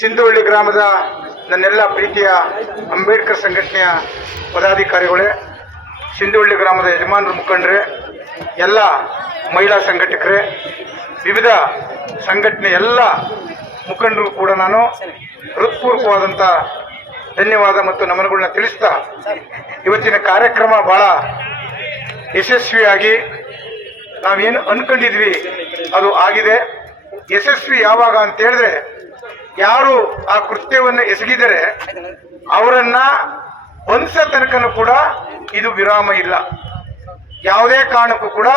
ಸಿಂಧುವಳ್ಳಿ ಗ್ರಾಮದ ನನ್ನೆಲ್ಲ ಪ್ರೀತಿಯ ಅಂಬೇಡ್ಕರ್ ಸಂಘಟನೆಯ ಪದಾಧಿಕಾರಿಗಳೇ, ಸಿಂಧುವಳ್ಳಿ ಗ್ರಾಮದ ಯಜಮಾನರು ಮುಖಂಡರೇ, ಎಲ್ಲ ಮಹಿಳಾ ಸಂಘಟಕರೇ, ವಿವಿಧ ಸಂಘಟನೆ ಎಲ್ಲ ಮುಖಂಡರು ಕೂಡ ನಾನು ಹೃತ್ಪೂರ್ವಕವಾದಂಥ ಧನ್ಯವಾದ ಮತ್ತು ನಮನಗಳನ್ನ ತಿಳಿಸ್ತಾ ಇವತ್ತಿನ ಕಾರ್ಯಕ್ರಮ ಬಹಳ ಯಶಸ್ವಿಯಾಗಿ ನಾವೇನು ಅನ್ಕೊಂಡಿದ್ವಿ, ಅದು ಆಗಿದೆ. ಯಶಸ್ವಿ ಯಾವಾಗ ಅಂತ ಹೇಳಿದ್ರೆ ಯಾರು ಆ ಕೃತ್ಯವನ್ನು ಎಸಗಿದರೆ ಅವರನ್ನ ಹೊಂದಿಸ ತನಕನೂ ಕೂಡ ಇದು ವಿರಾಮ ಇಲ್ಲ. ಯಾವುದೇ ಕಾರಣಕ್ಕೂ ಕೂಡ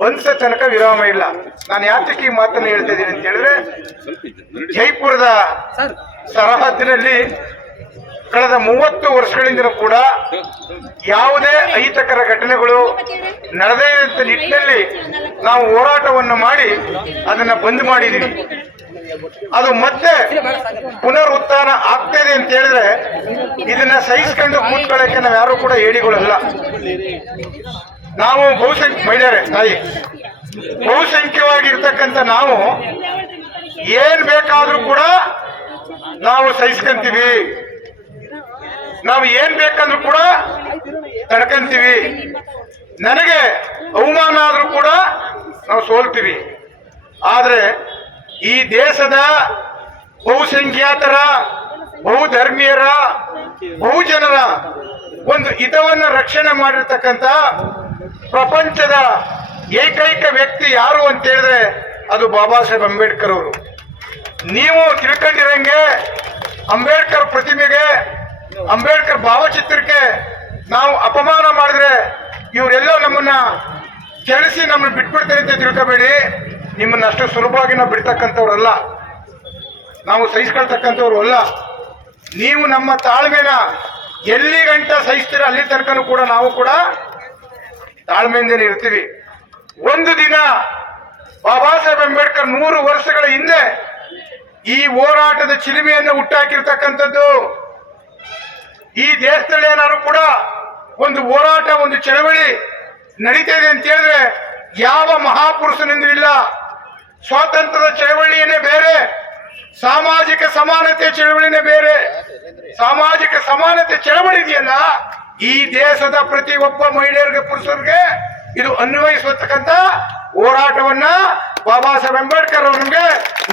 ಹೊಂದಿಸ ತನಕ ವಿರಾಮ ಇಲ್ಲ. ನಾನು ಯಾತಕ್ಕೆ ಈ ಮಾತನ್ನು ಹೇಳ್ತಾ ಇದ್ದೀನಿ ಅಂತ ಹೇಳಿದ್ರೆ ಜೈಪುರದ ಸರಹದ್ದಿನಲ್ಲಿ ಕಳೆದ ಮೂವತ್ತು ವರ್ಷಗಳಿಂದಲೂ ಕೂಡ ಯಾವುದೇ ಅಹಿತಕರ ಘಟನೆಗಳು ನಡೆದೇ ಇದ್ದ ನಿಟ್ಟಿನಲ್ಲಿ ನಾವು ಹೋರಾಟವನ್ನು ಮಾಡಿ ಅದನ್ನ ಬಂದ್ ಮಾಡಿದೀವಿ. ಅದು ಮತ್ತೆ ಪುನರುತ್ಥಾನ ಆಗ್ತಿದೆ ಅಂತ ಹೇಳಿದ್ರೆ ಇದನ್ನ ಸಹಿಸ್ಕೊಂಡು ಕೂತ್ಕೊಳ್ಳಕ್ಕೆ ನಾವು ಯಾರು ಕೂಡ ಹೇಳಿಗಳಲ್ಲ ನಾವು ಬಹುಸಂಖ್ಯೆ, ಮಹಿಳೆಯರೇ, ತಾಯಿ, ಬಹುಸಂಖ್ಯವಾಗಿರ್ತಕ್ಕಂಥ ನಾವು ಏನ್ ಬೇಕಾದ್ರೂ ಕೂಡ ನಾವು ಸಹಿಸ್ಕೊಂತೀವಿ. ನಾವು ಏನ್ ಬೇಕಂದ್ರೂ ಕೂಡ ತಡ್ಕಂತೀವಿ. ನನಗೆ ಅವಮಾನ ಆದ್ರೂ ಕೂಡ ನಾವು ಸೋಲ್ತೀವಿ. ಆದ್ರೆ ಈ ದೇಶದ ಬಹುಸಂಖ್ಯಾತರ, ಬಹುಧರ್ಮೀಯರ, ಬಹುಜನರ ಒಂದು ಹಿತವನ್ನ ರಕ್ಷಣೆ ಮಾಡಿರ್ತಕ್ಕಂಥ ಪ್ರಪಂಚದ ಏಕೈಕ ವ್ಯಕ್ತಿ ಯಾರು ಅಂತ ಹೇಳಿದ್ರೆ ಅದು ಬಾಬಾ ಸಾಹೇಬ್ ಅಂಬೇಡ್ಕರ್ ಅವರು. ನೀವು ತಿಳ್ಕೊಂಡಿರಂಗೆ ಅಂಬೇಡ್ಕರ್ ಪ್ರತಿಮೆಗೆ ಅಂಬೇಡ್ಕರ್ ಭಾವಚಿತ್ರಕ್ಕೆ ನಾವು ಅಪಮಾನ ಮಾಡಿದ್ರೆ ಇವರೆಲ್ಲ ನಮ್ಮನ್ನ ಕೆಳಿಸಿ ನಮ್ಮನ್ನು ಬಿಟ್ಬಿಡ್ತಾರೆ ಅಂತ ತಿಳ್ಕೊಬೇಡಿ. ನಿಮ್ಮನ್ನ ಅಷ್ಟು ಸುಲಭವಾಗಿ ನಾವು ಬಿಡ್ತಕ್ಕಂಥವ್ರಲ್ಲ. ನಾವು ಸಹಿಸ್ಕೊಳ್ತಕ್ಕಂಥವ್ರು ಅಲ್ಲ. ನೀವು ನಮ್ಮ ತಾಳ್ಮೆನ ಎಲ್ಲಿ ಗಂಟ ಸಹಿಸ್ತೀರ ಅಲ್ಲಿ ತನಕನೂ ಕೂಡ ನಾವು ಕೂಡ ತಾಳ್ಮೆಯಿಂದಲೇ ಇರ್ತೀವಿ. ಒಂದು ದಿನ ಬಾಬಾ ಸಾಹೇಬ್ ಅಂಬೇಡ್ಕರ್ ನೂರು ವರ್ಷಗಳ ಹಿಂದೆ ಈ ಹೋರಾಟದ ಚಿಲುಮೆಯನ್ನು ಹುಟ್ಟಾಕಿರ್ತಕ್ಕಂಥದ್ದು ಈ ದೇಶದಲ್ಲಿ ಏನಾದ್ರು ಕೂಡ ಒಂದು ಹೋರಾಟ, ಒಂದು ಚಳವಳಿ ನಡೀತಾ ಇದೆ ಅಂತ ಹೇಳಿದ್ರೆ ಯಾವ ಮಹಾಪುರುಷನಿಂದ ಇಲ್ಲ. ಸ್ವಾತಂತ್ರ್ಯದ ಚಳವಳಿಯನ್ನೇ ಬೇರೆ, ಸಾಮಾಜಿಕ ಸಮಾನತೆ ಚಳವಳಿನೇ ಬೇರೆ, ಸಾಮಾಜಿಕ ಸಮಾನತೆ ಚಳವಳಿ ಇದೆಯಲ್ಲ, ಈ ದೇಶದ ಪ್ರತಿ ಒಬ್ಬ ಮಹಿಳೆಯರಿಗೆ, ಪುರುಷರಿಗೆ ಇದು ಅನ್ವಯಿಸತಕ್ಕಂತ ಹೋರಾಟವನ್ನ ಬಾಬಾ ಸಾಹೇಬ್ ಅಂಬೇಡ್ಕರ್ ಅವ್ರಿಗೆ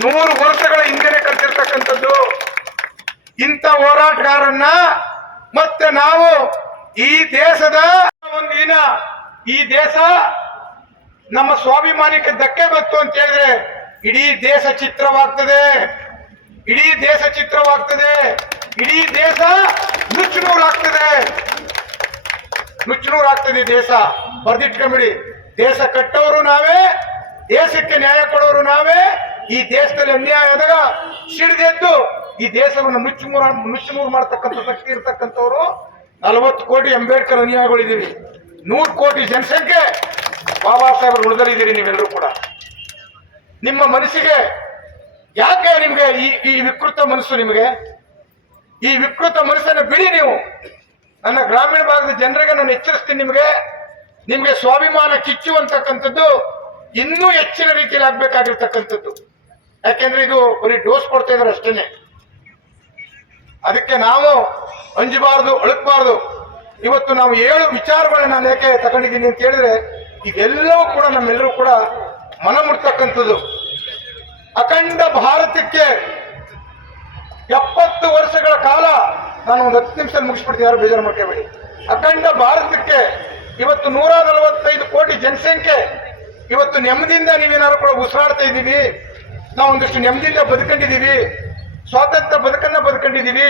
ನೂರು ವರ್ಷಗಳ ಹಿಂದೆನೆ ಕಲ್ತಿರ್ತಕ್ಕಂಥದ್ದು. ಇಂಥ ಹೋರಾಟಗಾರನ್ನ ಮತ್ತೆ ನಾವು ಈ ದೇಶದ ಒಂದು ದಿನ, ಈ ದೇಶ ನಮ್ಮ ಸ್ವಾಭಿಮಾನಕ್ಕೆ ಧಕ್ಕೆ ಬಂತು ಅಂತ ಹೇಳಿದ್ರೆ ಇಡೀ ದೇಶ ಚಿತ್ರವಾಗ್ತದೆ. ಇಡೀ ದೇಶ ಚಿತ್ರವಾಗ್ತದೆ. ಇಡೀ ದೇಶ ನುಚ್ಚುನೂರಾಗ್ತದೆ. ನುಚ್ಚುನೂರಾಗ್ತದೆ ದೇಶ. ಬರ್ದಿಟ್ಕೊಂಬಿಡಿ. ದೇಶ ಕಟ್ಟೋರು ನಾವೇ, ದೇಶಕ್ಕೆ ನ್ಯಾಯ ಕೊಡೋರು ನಾವೇ, ಈ ದೇಶದಲ್ಲಿ ಅನ್ಯಾಯ ಆದಾಗ ಸಿಡಿದೆದ್ದು ಈ ದೇಶವನ್ನು ನುಚ್ಚುಮೂರ ನುಚ್ಚುಮೂರು ಮಾಡ್ತಕ್ಕಂಥ ಶಕ್ತಿ ಇರ್ತಕ್ಕಂಥವ್ರು ನಲವತ್ತು ಕೋಟಿ ಅಂಬೇಡ್ಕರ್ ಅನುಯಾಯಿಗಳಿದ್ದೀವಿ ನೂರು ಕೋಟಿ ಜನಸಂಖ್ಯೆ ಬಾಬಾ ಸಾಹೇಬರು ಉಳಿದರಿದ್ದೀರಿ ನೀವೆಲ್ಲರೂ ಕೂಡ. ನಿಮ್ಮ ಮನಸ್ಸಿಗೆ ಯಾಕೆ ನಿಮಗೆ ಈ ಈ ವಿಕೃತ ಮನಸ್ಸು ನಿಮಗೆ? ಈ ವಿಕೃತ ಮನಸ್ಸನ್ನು ಬಿಡಿ ನೀವು. ನನ್ನ ಗ್ರಾಮೀಣ ಭಾಗದ ಜನರಿಗೆ ನಾನು ಎಚ್ಚರಿಸ್ತೀನಿ ನಿಮಗೆ. ನಿಮಗೆ ಸ್ವಾಭಿಮಾನ ಕಿಚ್ಚು ಅಂತಕ್ಕಂಥದ್ದು ಇನ್ನೂ ಹೆಚ್ಚಿನ ರೀತಿಯಲ್ಲಿ ಆಗ್ಬೇಕಾಗಿರ್ತಕ್ಕಂಥದ್ದು. ಯಾಕೆಂದ್ರೆ ಇದು ಬರೀ ಡೋಸ್ ಕೊಡ್ತಾ ಇದಾರೆ ಅಷ್ಟೇನೆ. ಅದಕ್ಕೆ ನಾವು ಅಂಜಬಾರ್ದು, ಅಳುಕಬಾರ್ದು. ಇವತ್ತು ನಾವು ಏಳು ವಿಚಾರಗಳನ್ನ ನಾನು ಯಾಕೆ ತಗೊಂಡಿದ್ದೀನಿ ಅಂತ ಹೇಳಿದ್ರೆ ಇದೆಲ್ಲವೂ ಕೂಡ ನಮ್ಮೆಲ್ಲರೂ ಕೂಡ ಮನ ಮುಟ್ತಕ್ಕಂಥದ್ದು ಅಖಂಡ ಭಾರತಕ್ಕೆ ಎಪ್ಪತ್ತು ವರ್ಷಗಳ ಕಾಲ ನಾನು ಒಂದು ಹತ್ತು ನಿಮಿಷ ಮುಗಿಸ್ಬಿಡ್ತೀನಿ, ಯಾರು ಬೇಜಾರು ಮಾಡ್ಕೋಬೇಡಿ. ಅಖಂಡ ಭಾರತಕ್ಕೆ ಇವತ್ತು ನೂರ ನಲವತ್ತೈದು ಕೋಟಿ ಜನಸಂಖ್ಯೆ. ಇವತ್ತು ನೆಮ್ಮದಿಯಿಂದ ನೀವೇನಾದ್ರು ಕೂಡ ಉಸಿರಾಡ್ತಾ ಇದ್ದೀವಿ. ನಾವು ಒಂದಿಷ್ಟು ನೆಮ್ಮದಿಯಿಂದ ಬದುಕೊಂಡಿದ್ದೀವಿ. ಸ್ವಾತಂತ್ರ್ಯ ಬದುಕನ್ನ ಬದುಕೊಂಡಿದ್ದೀವಿ.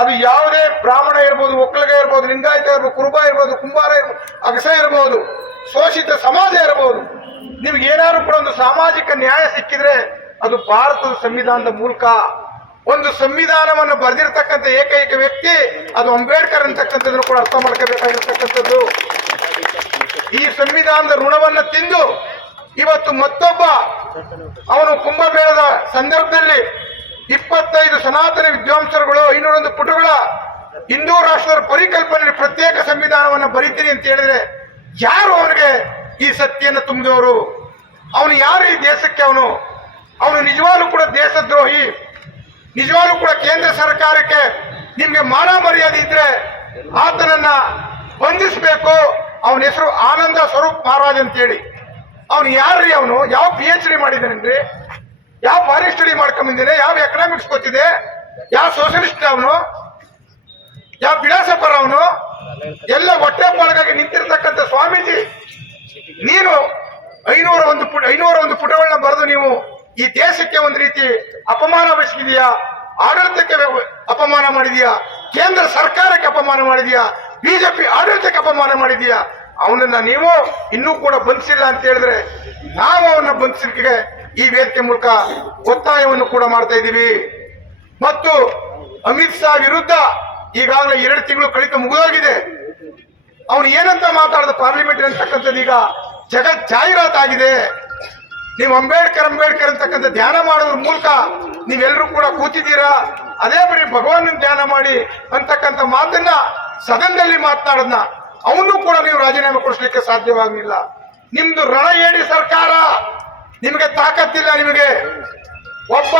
ಅದು ಯಾವುದೇ ಬ್ರಾಹ್ಮಣ ಇರ್ಬೋದು, ಒಕ್ಕಲಿಗ ಇರ್ಬೋದು, ಲಿಂಗಾಯತ ಇರ್ಬೋದು, ಕುರುಬ ಇರ್ಬೋದು, ಕುಂಬಾರ ಇರ್ಬೋದು ಅಗಸ ಇರ್ಬೋದು, ಶೋಷಿತ ಸಮಾಜ ಇರಬಹುದು ನಿಮ್ಗೆ ಏನಾದ್ರು ಕೂಡ ಒಂದು ಸಾಮಾಜಿಕ ನ್ಯಾಯ ಸಿಕ್ಕಿದ್ರೆ ಅದು ಭಾರತದ ಸಂವಿಧಾನದ ಮೂಲಕ. ಒಂದು ಸಂವಿಧಾನವನ್ನು ಬರೆದಿರ್ತಕ್ಕಂಥ ಏಕೈಕ ವ್ಯಕ್ತಿ, ಅದು ಅಂಬೇಡ್ಕರ್ ಅಂತಕ್ಕಂಥದ್ದನ್ನು ಕೂಡ ಅರ್ಥ ಮಾಡ್ಕೋಬೇಕಾಗಿರ್ತಕ್ಕಂಥದ್ದು. ಈ ಸಂವಿಧಾನದ ಋಣವನ್ನು ತಿಂದು ಇವತ್ತು ಮತ್ತೊಬ್ಬ, ಅವನು ಕುಂಭಮೇಳದ ಸಂದರ್ಭದಲ್ಲಿ ಇಪ್ಪತ್ತೈದು ಸನಾತನ ವಿದ್ವಾಂಸರುಗಳು, ಐನೂರೊಂದು ಪುಟಗಳ ಹಿಂದೂ ರಾಷ್ಟ್ರದ ಪರಿಕಲ್ಪನೆ ಪ್ರತ್ಯೇಕ ಸಂವಿಧಾನವನ್ನು ಬರೀತೀನಿ ಅಂತ ಹೇಳಿದ್ರೆ ಯಾರು ಅವನಿಗೆ ಈ ಸತ್ಯನ ತುಂಬಿದವರು? ಅವನು ಯಾರು ಈ ದೇಶಕ್ಕೆ ಅವನು? ಅವನು ನಿಜವಾಗ್ಲೂ ಕೂಡ ದೇಶದ್ರೋಹಿ, ನಿಜವಾಗ್ಲೂ ಕೂಡ ಕೇಂದ್ರ ಸರ್ಕಾರಕ್ಕೆ ನಿಮ್ಗೆ ಮಾನ ಮರ್ಯಾದೆ ಇದ್ರೆ ಆತನನ್ನ ಬಂಧಿಸಬೇಕು. ಅವನ ಹೆಸರು ಆನಂದ ಸ್ವರೂಪ್ ಮಹಾರಾಜ್ ಅಂತೇಳಿ. ಅವನು ಯಾರ್ರಿ ಅವನು? ಯಾವ ಪಿ ಎಚ್ ಡಿ ಮಾಡಿದ್ದಾನೇನ್ರಿ ಯಾವ ಫಾರೆಸ್ಟ್ ಸ್ಟಡಿ ಮಾಡ್ಕೊಂಬಂದಿದೆ, ಯಾವ ಎಕನಾಮಿಕ್ಸ್ ಗೊತ್ತಿದೆ, ಯಾವ ಸೋಷಲಿಸ್ಟ್ ಅವನು, ಯಾವ ಬಿಳಾಸಪರ ಅವನು, ಎಲ್ಲ ಹೊಟ್ಟೆ ಪಾಲಗಾಗಿ ನಿಂತಿರ್ತಕ್ಕಂಥ ಸ್ವಾಮೀಜಿ, ನೀನು ಐನೂರ ಒಂದು ಪುಟ, ಐನೂರ ಒಂದು ಪುಟಗಳನ್ನ ಬರೆದು ನೀವು ಈ ದೇಶಕ್ಕೆ ಒಂದು ರೀತಿ ಅಪಮಾನ ವಹಿಸಿದೀಯಾ ಆಡಳಿತಕ್ಕೆ ಅಪಮಾನ ಮಾಡಿದೀಯಾ? ಕೇಂದ್ರ ಸರ್ಕಾರಕ್ಕೆ ಅಪಮಾನ ಮಾಡಿದೀಯಾ? ಬಿಜೆಪಿ ಆಡಳಿತಕ್ಕೆ ಅಪಮಾನ ಮಾಡಿದೀಯಾ? ಅವನನ್ನ ನೀವು ಇನ್ನೂ ಕೂಡ ಬಂಧಿಸಿಲ್ಲ ಅಂತ ಹೇಳಿದ್ರೆ, ನಾವು ಅವನ್ನ ಬಂಧಿಸಲಿಕ್ಕೆ ಈ ವೇದಿಕೆ ಮೂಲಕ ಒತ್ತಾಯವನ್ನು ಕೂಡ ಮಾಡ್ತಾ ಇದ್ದೀವಿ. ಮತ್ತು ಅಮಿತ್ ಶಾ ವಿರುದ್ಧ ಈಗಾಗಲೇ ಎರಡು ತಿಂಗಳು ಕಳಿತ ಮುಗಿದೋಗಿದೆ. ಅವನು ಏನಂತ ಮಾತಾಡಿದ ಪಾರ್ಲಿಮೆಂಟ್ ಅಂತಕ್ಕಂಥದ್ದು ಈಗ ಜಗತ್ ಜಾಹೀರಾತಾಗಿದೆ ನೀವು ಅಂಬೇಡ್ಕರ್ ಅಂಬೇಡ್ಕರ್ ಅಂತಕ್ಕಂಥ ಧ್ಯಾನ ಮಾಡೋದ್ರ ಮೂಲಕ ನೀವೆಲ್ಲರೂ ಕೂಡ ಕೂತಿದ್ದೀರಾ? ಅದೇ ಬರೀ ಭಗವಾನ್ ಧ್ಯಾನ ಮಾಡಿ ಅಂತಕ್ಕಂಥ ಮಾತನ್ನ ಸದನದಲ್ಲಿ ಮಾತನಾಡದ್ನ ಅವನು ಕೂಡ ನೀವು ರಾಜೀನಾಮೆ ಕೊಡಿಸ್ಲಿಕ್ಕೆ ಸಾಧ್ಯವಾಗಲಿಲ್ಲ. ನಿಮ್ದು ರಣ ಏಡಿ ಸರ್ಕಾರ ನಿಮಗೆ ತಾಕತ್ತಿಲ್ಲ ನಿಮಗೆ. ಒಬ್ಬ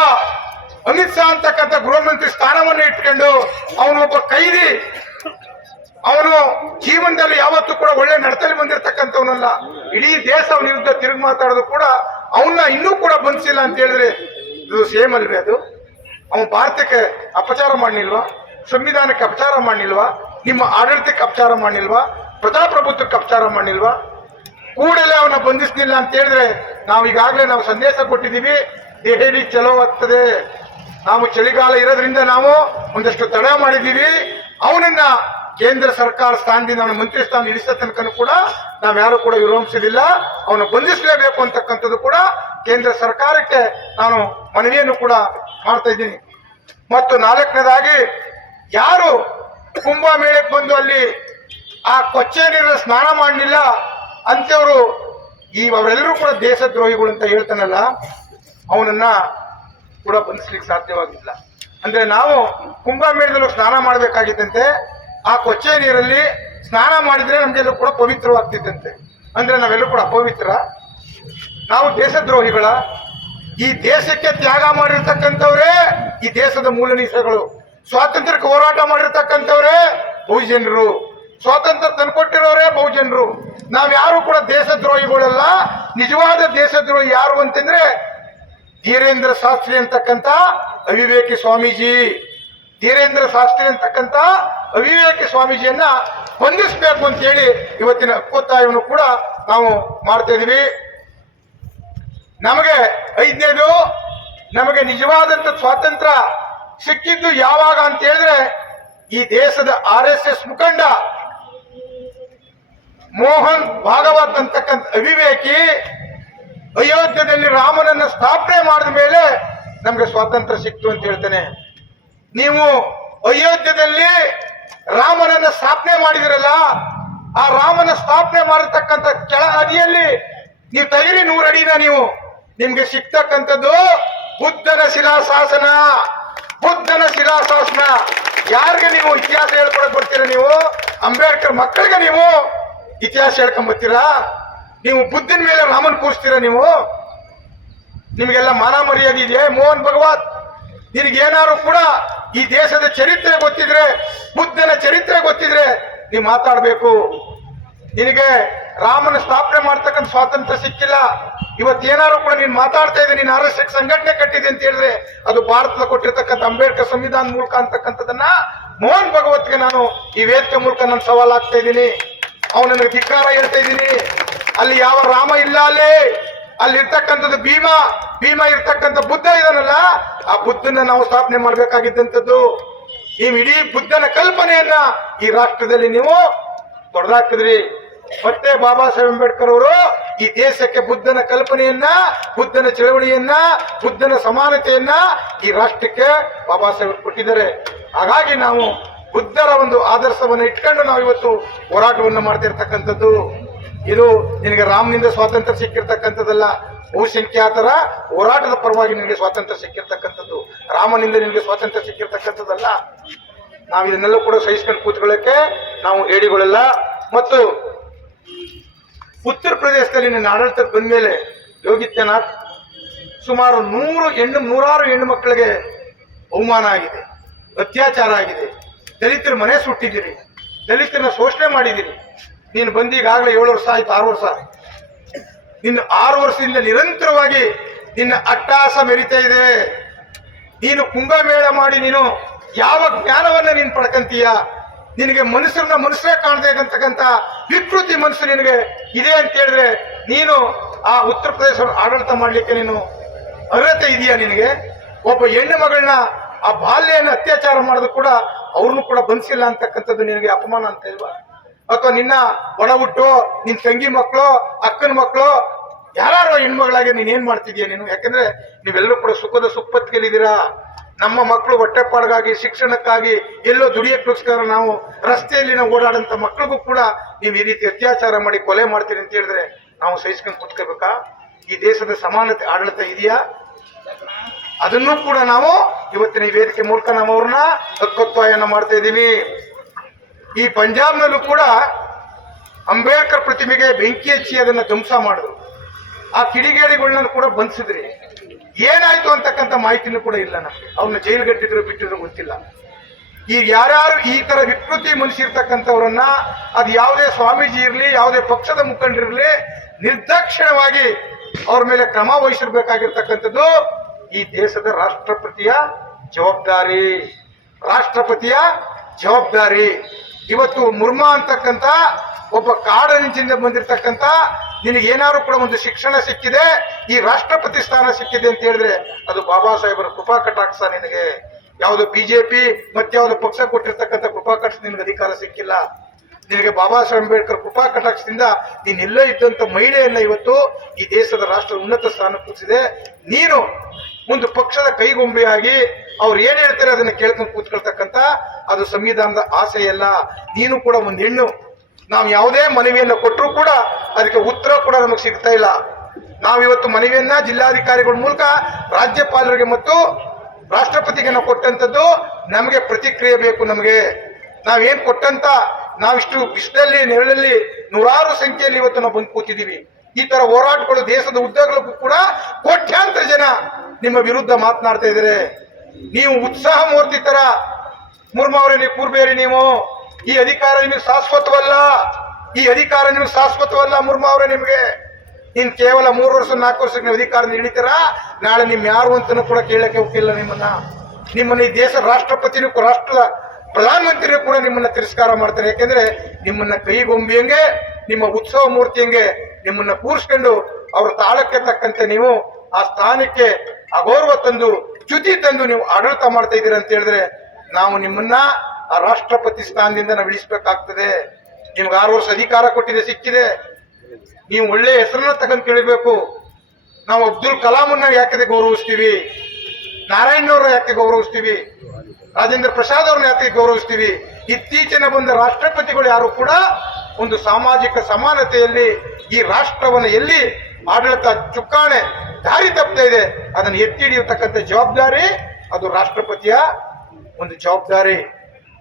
ಅಮಿತ್ ಶಾ ಅಂತಕ್ಕಂಥ ಗೃಹ ಮಂತ್ರಿ ಸ್ಥಾನವನ್ನು ಇಟ್ಕೊಂಡು ಒಬ್ಬ ಕೈದಿ. ಅವನು ಜೀವನದಲ್ಲಿ ಯಾವತ್ತೂ ಕೂಡ ಒಳ್ಳೆ ನಡತಲ್ಲಿ ಬಂದಿರತಕ್ಕಂಥವನಲ್ಲ. ಇಡೀ ದೇಶ ಅವನ ವಿರುದ್ಧ ತಿರುಗಿ ಮಾತಾಡೋದು ಕೂಡ ಅವನ್ನ ಇನ್ನೂ ಕೂಡ ಬಂಧಿಸಿಲ್ಲ ಅಂತ ಹೇಳಿದ್ರೆ ಇದು ಸೇಮ್ ಅಲ್ವೇ ಅದು? ಅವನು ಭಾರತಕ್ಕೆ ಅಪಚಾರ ಮಾಡಲಿಲ್ವಾ? ಸಂವಿಧಾನಕ್ಕೆ ಅಪಚಾರ ಮಾಡಲಿಲ್ವಾ? ನಿಮ್ಮ ಆಡಳಿತಕ್ಕೆ ಅಪಚಾರ ಮಾಡಲಿಲ್ವಾ? ಪ್ರಜಾಪ್ರಭುತ್ವಕ್ಕೆ ಅಪಚಾರ ಮಾಡಲಿಲ್ವಾ? ಕೂಡಲೇ ಅವನ ಬಂಧಿಸಲಿಲ್ಲ ಅಂತ ಹೇಳಿದ್ರೆ ನಾವು ಈಗಾಗಲೇ ನಾವು ಸಂದೇಶ ಕೊಟ್ಟಿದ್ದೀವಿ. ದೆಹಲಿ ಚಲೋ ಆಗ್ತದೆ. ನಾವು ಚಳಿಗಾಲ ಇರೋದ್ರಿಂದ ನಾವು ಒಂದಷ್ಟು ತಡ ಮಾಡಿದ್ದೀವಿ. ಅವನನ್ನ ಕೇಂದ್ರ ಸರ್ಕಾರ ಸ್ಥಾನದಿಂದ ಅವನ ಮಂತ್ರಿ ಸ್ಥಾನ ಇಳಿಸೋ ತನಕ ಕೂಡ ನಾವ್ಯಾರು ಕೂಡ ವಿರೋಧಿಸಲಿಲ್ಲ ಅವನ ಬಂಧಿಸಲೇಬೇಕು ಅಂತಕ್ಕಂಥದ್ದು ಕೂಡ ಕೇಂದ್ರ ಸರ್ಕಾರಕ್ಕೆ ನಾನು ಮನವಿಯನ್ನು ಕೂಡ ಮಾಡ್ತಾ ಇದ್ದೀನಿ. ಮತ್ತು ನಾಲ್ಕನೇದಾಗಿ ಯಾರು ಕುಂಭಮೇಳಕ್ಕೆ ಬಂದು ಅಲ್ಲಿ ಆ ಕೊಚ್ಚೆ ನೀರಲ್ಲಿ ಸ್ನಾನ ಮಾಡಲಿಲ್ಲ ಅಂತವರು ಈ ಅವರೆಲ್ಲರೂ ಕೂಡ ದೇಶದ್ರೋಹಿಗಳು ಅಂತ ಹೇಳ್ತಾನಲ್ಲ, ಅವನನ್ನ ಕೂಡ ಬಂಧಿಸ್ಲಿಕ್ಕೆ ಸಾಧ್ಯವಾಗಿಲ್ಲ. ಅಂದ್ರೆ ನಾವು ಕುಂಭಮೇಳದಲ್ಲೂ ಸ್ನಾನ ಮಾಡಬೇಕಾಗಿತ್ತಂತೆ, ಆ ಕೊಚ್ಚೆ ನೀರಲ್ಲಿ ಸ್ನಾನ ಮಾಡಿದ್ರೆ ನಮ್ಗೆಲ್ಲೂ ಕೂಡ ಪವಿತ್ರವಾಗ್ತಿದ್ದಂತೆ ಅಂದ್ರೆ ನಾವೆಲ್ಲರೂ ಕೂಡ ಅಪವಿತ್ರ. ನಾವು ದೇಶದ್ರೋಹಿಗಳ. ಈ ದೇಶಕ್ಕೆ ತ್ಯಾಗ ಮಾಡಿರ್ತಕ್ಕಂಥವ್ರೇ ಈ ದೇಶದ ಮೂಲ ನಿಸಗಳು. ಸ್ವಾತಂತ್ರ್ಯಕ್ಕೆ ಹೋರಾಟ ಮಾಡಿರ್ತಕ್ಕಂಥವ್ರೇ ಬಹುಜನರು. ಸ್ವಾತಂತ್ರ್ಯ ತಂದುಕೊಟ್ಟಿರೋರೇ ಬಹುಜನರು. ನಾವ್ಯಾರು ಕೂಡ ದೇಶದ್ರೋಹಿಗಳಲ್ಲ. ನಿಜವಾದ ದೇಶದ್ರೋಹಿ ಯಾರು ಅಂತಂದ್ರೆ ಧೀರೇಂದ್ರ ಶಾಸ್ತ್ರಿ ಅಂತಕ್ಕಂಥ ಅವಿವೇಕಿ ಸ್ವಾಮೀಜಿ. ಧೀರೇಂದ್ರ ಶಾಸ್ತ್ರಿ ಅಂತಕ್ಕಂಥ ಅವಿವೇಕಿ ಸ್ವಾಮೀಜಿಯನ್ನ ಬಂಧಿಸಬೇಕು ಅಂತ ಹೇಳಿ ಇವತ್ತಿನ ಒತ್ತಾಯವನ್ನು ಕೂಡ ನಾವು ಮಾಡ್ತಾ ಇದೀವಿ. ನಮಗೆ ಐದನೇದು, ನಮಗೆ ನಿಜವಾದಂತ ಸ್ವಾತಂತ್ರ್ಯ ಸಿಕ್ಕಿದ್ದು ಯಾವಾಗ ಅಂತ ಹೇಳಿದ್ರೆ ಈ ದೇಶದ ಆರ್ ಎಸ್ ಎಸ್ ಮುಖಂಡ ಮೋಹನ್ ಭಾಗವತ್ ಅಂತಕ್ಕಂಥ ಅವಿವೇಕಿ ಅಯೋಧ್ಯದಲ್ಲಿ ರಾಮನನ್ನ ಸ್ಥಾಪನೆ ಮಾಡಿದ ಮೇಲೆ ನಮಗೆ ಸ್ವಾತಂತ್ರ್ಯ ಸಿಕ್ತು ಅಂತ ಹೇಳ್ತೇನೆ. ನೀವು ಅಯೋಧ್ಯದಲ್ಲಿ ರಾಮನನ್ನ ಸ್ಥಾಪನೆ ಮಾಡಿದಿರಲ್ಲ, ಆ ರಾಮನ ಸ್ಥಾಪನೆ ಮಾಡಿರ್ತಕ್ಕಂಥ ಕೆಳ ಅಡಿಯಲ್ಲಿ ನೀವು ತಗಿರಿ ನೂರಡಿನ ನೀವು, ನಿಮ್ಗೆ ಸಿಗ್ತಕ್ಕಂಥದ್ದು ಬುದ್ಧನ ಶಿಲಾಶಾಸನ ಬುದ್ಧನ ಶಿಲಾಶಾಸನ. ಯಾರಿಗೆ ನೀವು ಇತಿಹಾಸ ಹೇಳ್ಕೊಳಕ್ ಬರ್ತೀರ ನೀವು? ಅಂಬೇಡ್ಕರ್ ಮಕ್ಕಳಿಗೆ ನೀವು ಇತಿಹಾಸ ಹೇಳ್ಕೊಂಡ್ ಬರ್ತೀರಾ ನೀವು ಬುದ್ಧನ ಮೇಲೆ ರಾಮನ್ ಕೂರಿಸ್ತೀರಾ ನೀವು? ನಿಮಗೆಲ್ಲ ಮಾನ ಮರ್ಯಾದೆ ಇದೆಯೇ? ಮೋಹನ್ ಭಗವತ್, ನಿನಗೇನಾದ್ರು ಕೂಡ ಈ ದೇಶದ ಚರಿತ್ರೆ ಗೊತ್ತಿದ್ರೆ, ಬುದ್ಧನ ಚರಿತ್ರೆ ಗೊತ್ತಿದ್ರೆ ನೀವು ಮಾತಾಡಬೇಕು. ನಿನಗೆ ರಾಮನ ಸ್ಥಾಪನೆ ಮಾಡ್ತಕ್ಕಂಥ ಸ್ವಾತಂತ್ರ್ಯ ಸಿಕ್ಕಿಲ್ಲ. ಇವತ್ತೇನಾದ್ರು ಕೂಡ ನೀನು ಮಾತಾಡ್ತಾ ಇದ್ದೆ, ನೀನು ಆರ್ ಸಂಘಟನೆ ಕಟ್ಟಿದೆ ಅಂತ ಹೇಳಿದ್ರೆ ಅದು ಭಾರತದ ಕೊಟ್ಟಿರ್ತಕ್ಕಂಥ ಅಂಬೇಡ್ಕರ್ ಸಂವಿಧಾನ ಮೂಲಕ ಅಂತಕ್ಕಂಥದ್ದನ್ನ ಮೋಹನ್ ಭಗವತ್ಗೆ ನಾನು ಈ ವೇದಿಕೆ ಮೂಲಕ ನಾನು ಸವಾಲ್ ಆಗ್ತಾ ಇದ್ದೀನಿ. ಅವನನ್ನು ಧಿಕ್ಕಾರ ಹೇಳ್ತಾ ಇದ್ದೀನಿ. ಅಲ್ಲಿ ಯಾವ ರಾಮ ಇಲ್ಲ ಅಲ್ಲಿ. ಅಲ್ಲಿ ಇರ್ತಕ್ಕಂಥದ್ದು ಭೀಮ. ಭೀಮ ಇರ್ತಕ್ಕಂಥ ಬುದ್ಧ ಇದನ್ನಲ್ಲ ಆ ಬುದ್ಧನ ನಾವು ಸ್ಥಾಪನೆ ಮಾಡಬೇಕಾಗಿದ್ದಂಥದ್ದು. ನೀವು ಇಡೀ ಬುದ್ಧನ ಕಲ್ಪನೆಯನ್ನ ಈ ರಾಷ್ಟ್ರದಲ್ಲಿ ನೀವು ತೊಡೆದಾಕಿದ್ರಿ ಮತ್ತೆ ಬಾಬಾ ಸಾಹೇಬ್ ಅಂಬೇಡ್ಕರ್ ಅವರು ಈ ದೇಶಕ್ಕೆ ಬುದ್ಧನ ಕಲ್ಪನೆಯನ್ನ, ಬುದ್ಧನ ಚಳವಳಿಯನ್ನ, ಬುದ್ಧನ ಸಮಾನತೆಯನ್ನ ಈ ರಾಷ್ಟ್ರಕ್ಕೆ ಬಾಬಾ ಸಾಹೇಬ್ ಕೊಟ್ಟಿದ್ದಾರೆ. ಹಾಗಾಗಿ ನಾವು ಬುದ್ಧರ ಒಂದು ಆದರ್ಶವನ್ನು ಇಟ್ಕೊಂಡು ನಾವು ಇವತ್ತು ಹೋರಾಟವನ್ನು ಮಾಡ್ತಿರ್ತಕ್ಕಂಥದ್ದು ಇದು ನಿನಗೆ ರಾಮನಿಂದ ಸ್ವಾತಂತ್ರ್ಯ ಸಿಕ್ಕಿರ್ತಕ್ಕಂಥದ್ದಲ್ಲ. ಬಹುಸಂಖ್ಯಾತರ ಹೋರಾಟದ ಪರವಾಗಿ ನಿನಗೆ ಸ್ವಾತಂತ್ರ್ಯ ಸಿಕ್ಕಿರ್ತಕ್ಕಂಥದ್ದು. ರಾಮನಿಂದ ನಿನಗೆ ಸ್ವಾತಂತ್ರ್ಯ ಸಿಕ್ಕಿರ್ತಕ್ಕಂಥದ್ದಲ್ಲ. ನಾವು ಇದನ್ನೆಲ್ಲ ಕೂಡ ಸಹಿಸ್ಕೊಂಡು ಕೂತ್ಕೊಳ್ಳಕ್ಕೆ ನಾವು ಹೇಳಿಕೊಳ್ಳಲ್ಲ. ಮತ್ತು ಉತ್ತರ ಪ್ರದೇಶದಲ್ಲಿ ನಿನ್ನ ಆಡಳಿತಕ್ಕೆ ಬಂದ ಮೇಲೆ ಯೋಗಿತ್ಯನಾಥ್ ಸುಮಾರು ನೂರು ಹೆಣ್ಣು, ನೂರಾರು ಹೆಣ್ಣು ಮಕ್ಕಳಿಗೆ ಅವಮಾನ ಆಗಿದೆ. ಅತ್ಯಾಚಾರ ಆಗಿದೆ. ದಲಿತರ ಮನೆ ಸುಟ್ಟಿದ್ದೀರಿ, ದಲಿತರನ್ನ ಶೋಷಣೆ ಮಾಡಿದ್ದೀರಿ. ನೀನು ಬಂದೀಗಾಗಲೇ ಏಳು ವರ್ಷ ಆಯ್ತು, ಆರು ವರ್ಷ ನಿನ್ನ ಆರು ವರ್ಷದಿಂದ ನಿರಂತರವಾಗಿ ನಿನ್ನ ಅಟ್ಟಾಸ ಮೆರಿತಾ ಇದೆ. ನೀನು ಕುಂಭಮೇಳ ಮಾಡಿ ನೀನು ಯಾವ ಜ್ಞಾನವನ್ನ ನೀನು ಪಡ್ಕಂತೀಯ? ನಿನಗೆ ಮನುಷ್ಯರನ್ನ ಮನುಷ್ಯರೇ ಕಾಣದೇ ಇರತಕ್ಕಂಥ ವಿಕೃತಿ ಮನಸ್ಸು ನಿನಗೆ ಇದೆ ಅಂತ ಹೇಳಿದ್ರೆ ನೀನು ಆ ಉತ್ತರ ಪ್ರದೇಶ ಆಡಳಿತ ಮಾಡಲಿಕ್ಕೆ ನೀನು ಅರ್ಹತೆ ಇದೆಯಾ ನಿನಗೆ? ಒಬ್ಬ ಹೆಣ್ಣು ಮಗಳನ್ನ ಆ ಬಾಲ್ಯನ ಅತ್ಯಾಚಾರ ಮಾಡೋದು ಕೂಡ ಅವ್ರನ್ನು ಕೂಡ ಬಂಧಿಸಿಲ್ಲ ಅಂತಕ್ಕಂಥದ್ದು ನಿನಗೆ ಅಪಮಾನ ಅಂತ ಇಲ್ವಾ? ಅಥವಾ ನಿನ್ನ ಒಣ ಹುಟ್ಟು, ನಿನ್ ತಂಗಿ ಮಕ್ಕಳು, ಅಕ್ಕನ ಮಕ್ಕಳು ಯಾರು ಹೆಣ್ಮಗಳಾಗಿ ನೀನ್ ಏನ್ ಮಾಡ್ತಿದ್ಯಾ ನೀನು? ಯಾಕಂದ್ರೆ ನೀವೆಲ್ಲರೂ ಕೂಡ ಸುಖದ ಸುಪ್ಪತ್ತಿಗೆಲ್ಲಿದ್ದೀರಾ ನಮ್ಮ ಮಕ್ಕಳು ಹೊಟ್ಟೆಪಾಡ್ಗಾಗಿ, ಶಿಕ್ಷಣಕ್ಕಾಗಿ ಎಲ್ಲೋ ದುಡಿಯಕ್ಕೋಸ್ಕರ ನಾವು ರಸ್ತೆಯಲ್ಲಿ ನಾವು ಓಡಾಡಂತ ಮಕ್ಕಳಿಗೂ ಕೂಡ ನೀವು ಈ ರೀತಿ ಅತ್ಯಾಚಾರ ಮಾಡಿ ಕೊಲೆ ಮಾಡ್ತೀರಿ ಅಂತ ಹೇಳಿದ್ರೆ ನಾವು ಸಹಿಸ್ಕೊಂಡು ಕುತ್ಕೋಬೇಕಾ? ಈ ದೇಶದ ಸಮಾನತೆ ಆಡಳಿತ ಇದೆಯಾ? ಅದನ್ನು ಕೂಡ ನಾವು ಇವತ್ತಿನ ಈ ವೇದಿಕೆ ಮೂಲಕ ನಾವು ಅವ್ರನ್ನ ಹಕ್ಕೊತ್ತಾಯನ ಮಾಡ್ತಾ ಇದ್ದೀವಿ. ಈ ಪಂಜಾಬ್ನಲ್ಲೂ ಕೂಡ ಅಂಬೇಡ್ಕರ್ ಪ್ರತಿಮೆಗೆ ಬೆಂಕಿ ಹಚ್ಚಿ ಅದನ್ನ ಧ್ವಂಸ ಮಾಡಿದ್ರು. ಆ ಕಿಡಿಗೇಡಿಗಳನ್ನ ಕೂಡ ಬಂಧಿಸಿದ್ರಿ. ಏನಾಯ್ತು ಅಂತಕ್ಕಂಥ ಮಾಹಿತಿನೂ ಕೂಡ ಇಲ್ಲ ನಮಗೆ. ಅವ್ರನ್ನ ಜೈಲುಗಟ್ಟಿದ್ರು, ಬಿಟ್ಟಿದ್ರು ಗೊತ್ತಿಲ್ಲ. ಈಗ ಯಾರ್ಯಾರು ಈ ತರ ವಿಕೃತಿ ಮನುಷ್ಯರ್ತಕ್ಕಂಥವ್ರನ್ನ ಅದು ಯಾವುದೇ ಸ್ವಾಮೀಜಿ ಇರಲಿ, ಯಾವುದೇ ಪಕ್ಷದ ಮುಖಂಡರಿರಲಿ, ನಿರ್ದಾಕ್ಷಿಣ್ಯವಾಗಿ ಅವ್ರ ಮೇಲೆ ಕ್ರಮ ವಹಿಸಿರ್ಬೇಕಾಗಿರ್ತಕ್ಕಂಥದ್ದು ಈ ದೇಶದ ರಾಷ್ಟ್ರಪತಿಯ ಜವಾಬ್ದಾರಿ. ರಾಷ್ಟ್ರಪತಿಯ ಜವಾಬ್ದಾರಿ. ಇವತ್ತು ಮುರ್ಮಾ ಅಂತಕ್ಕಂಥ ಒಬ್ಬ ಕಾಡನಿಂದ ನಿನಗೆ ಏನಾದ್ರು ಕೂಡ ಒಂದು ಶಿಕ್ಷಣ ಸಿಕ್ಕಿದೆ, ಈ ರಾಷ್ಟ್ರಪತಿ ಸ್ಥಾನ ಸಿಕ್ಕಿದೆ ಅಂತ ಹೇಳಿದ್ರೆ ಅದು ಬಾಬಾ ಸಾಹೇಬರ ಕೃಪಾ ಕಟಾಕ್ಷ ನಿನಗೆ. ಯಾವುದು ಬಿಜೆಪಿ ಮತ್ಯಾವುದು ಪಕ್ಷ ಕೊಟ್ಟಿರ್ತಕ್ಕಂಥ ಕೃಪಾ ಕಟಾಕ್ಷ ನಿನಗೆ ಅಧಿಕಾರ ಸಿಕ್ಕಿಲ್ಲ. ನಿನಗೆ ಬಾಬಾ ಸಾಹೇಬ್ ಅಂಬೇಡ್ಕರ್ ಕೃಪಾ ಕಟಾಕ್ಷದಿಂದ ನೀನೆಲ್ಲ ಇದ್ದಂತ ಮಹಿಳೆಯನ್ನ ಇವತ್ತು ಈ ದೇಶದ ರಾಷ್ಟ್ರ ಉನ್ನತ ಸ್ಥಾನ ಕೂರಿಸಿದೆ. ನೀನು ಒಂದು ಪಕ್ಷದ ಕೈಗೊಂಬೆಯಾಗಿ ಅವ್ರು ಏನ್ ಹೇಳ್ತಾರೆ ಅದನ್ನ ಕೇಳ್ಕೊಂಡು ಕೂತ್ಕೊಳ್ತಕ್ಕಂತ ಅದು ಸಂವಿಧಾನದ ಆಸೆ ಅಲ್ಲ. ನೀನು ಕೂಡ ಒಂದು ಹೆಣ್ಣು. ನಾವು ಯಾವುದೇ ಮನವಿಯನ್ನ ಕೊಟ್ಟರು ಕೂಡ ಅದಕ್ಕೆ ಉತ್ತರ ಕೂಡ ನಮಗೆ ಸಿಗ್ತಾ ಇಲ್ಲ. ನಾವಿವತ್ತು ಮನವಿಯನ್ನ ಜಿಲ್ಲಾಧಿಕಾರಿಗಳ ಮೂಲಕ ರಾಜ್ಯಪಾಲರಿಗೆ ಮತ್ತು ರಾಷ್ಟ್ರಪತಿಗೆ ನಾವು ಕೊಟ್ಟಂತದ್ದು ನಮಗೆ ಪ್ರತಿಕ್ರಿಯೆ ಬೇಕು ನಮಗೆ. ನಾವೇನ್ ಕೊಟ್ಟಂತ ನಾವಿಷ್ಟು ಬಿಸಿಲಲ್ಲಿ, ನೆರಳಲ್ಲಿ ನೂರಾರು ಸಂಖ್ಯೆಯಲ್ಲಿ ಇವತ್ತು ನಾವು ಬಂದು ಕೂತಿದ್ದೀವಿ. ಈ ತರ ಹೋರಾಟಗಳು ದೇಶದ ಉದ್ದಗಲಕ್ಕೂ ಕೂಡ ಕೋಟ್ಯಾಂತರ ಜನ ನಿಮ್ಮ ವಿರುದ್ಧ ಮಾತನಾಡ್ತಾ ಇದ್ದೀರಿ. ನೀವು ಉತ್ಸಾಹ ಮೂರ್ತಿ ತರ ಮುರ್ಮವರೇ ನೀವು ಕೂರ್ಬೇರಿ ನೀವು. ಈ ಅಧಿಕಾರ ನಿಮಗೆ ಶಾಶ್ವತವಲ್ಲ. ಈ ಅಧಿಕಾರ ನಿಮಗೆ ಶಾಶ್ವತವಲ್ಲ ಮುರ್ಮಾ ನಿಮಗೆ. ಇನ್ ಕೇವಲ ಮೂರು ವರ್ಷ, ನಾಲ್ಕು ವರ್ಷಕ್ಕೆ ನೀವು ಅಧಿಕಾರ ಹಿಡಿತೀರಾ ನಾಳೆ ನಿಮ್ ಯಾರು ಅಂತನೂ ಕೂಡ ಕೇಳಕ್ಕೆ ಹೋಗಿಲ್ಲ ನಿಮ್ಮನ್ನ. ನಿಮ್ಮನ್ನ ಈ ದೇಶ ರಾಷ್ಟ್ರಪತಿನೂ ರಾಷ್ಟ್ರದ ಪ್ರಧಾನಮಂತ್ರಿನೂ ಕೂಡ ನಿಮ್ಮನ್ನ ತಿರಸ್ಕಾರ ಮಾಡ್ತಾರೆ. ಯಾಕೆಂದ್ರೆ ನಿಮ್ಮನ್ನ ಕೈಗೊಂಬಿಯಂಗೆ ನಿಮ್ಮ ಉತ್ಸವ ಮೂರ್ತಿಯಂಗೆ ನಿಮ್ಮನ್ನ ಕೂರಿಸ್ಕೊಂಡು ಅವ್ರ ತಾಳಕ್ಕೆ ತಕ್ಕಂತೆ ನೀವು ಆ ಸ್ಥಾನಕ್ಕೆ ಅಗೌರವ ತಂದು, ಚ್ಯುತಿ ತಂದು ನೀವು ಆಡಳಿತ ಮಾಡ್ತಾ ಇದ್ದೀರಿ ಅಂತ ಹೇಳಿದ್ರೆ ನಾವು ನಿಮ್ಮನ್ನ ಆ ರಾಷ್ಟ್ರಪತಿ ಸ್ಥಾನದಿಂದ ನಾವು ಇಳಿಸ್ಬೇಕಾಗ್ತದೆ. ನಿಮ್ಗೆ ಆರು ವರ್ಷ ಅಧಿಕಾರ ಕೊಟ್ಟಿದೆ, ಸಿಕ್ಕಿದೆ. ನೀವು ಒಳ್ಳೆ ಹೆಸರನ್ನ ತಗೊಂಡ್ ಕೇಳಬೇಕು. ನಾವು ಅಬ್ದುಲ್ ಕಲಾಮನ್ನ ಯಾಕೆ ಗೌರವಿಸ್ತೀವಿ? ನಾರಾಯಣವ್ರ ಯಾಕೆ ಗೌರವಿಸ್ತೀವಿ? ರಾಜೇಂದ್ರ ಪ್ರಸಾದ್ ಅವ್ರನ್ನ ಯಾಕೆ ಗೌರವಿಸ್ತೀವಿ? ಇತ್ತೀಚಿನ ಬಂದ ರಾಷ್ಟ್ರಪತಿಗಳು ಯಾರು ಕೂಡ ಒಂದು ಸಾಮಾಜಿಕ ಸಮಾನತೆಯಲ್ಲಿ ಈ ರಾಷ್ಟ್ರವನ್ನು ಎಲ್ಲಿ ಆಡಳಿತ ಚುಕ್ಕಾಣೆ ದಾರಿ ತಪ್ತಾ ಇದೆ. ಅದನ್ನು ಎತ್ತಿ ಹಿಡಿಯತಕ್ಕಂಥ ಜವಾಬ್ದಾರಿ ಅದು ರಾಷ್ಟ್ರಪತಿಯ ಒಂದು ಜವಾಬ್ದಾರಿ.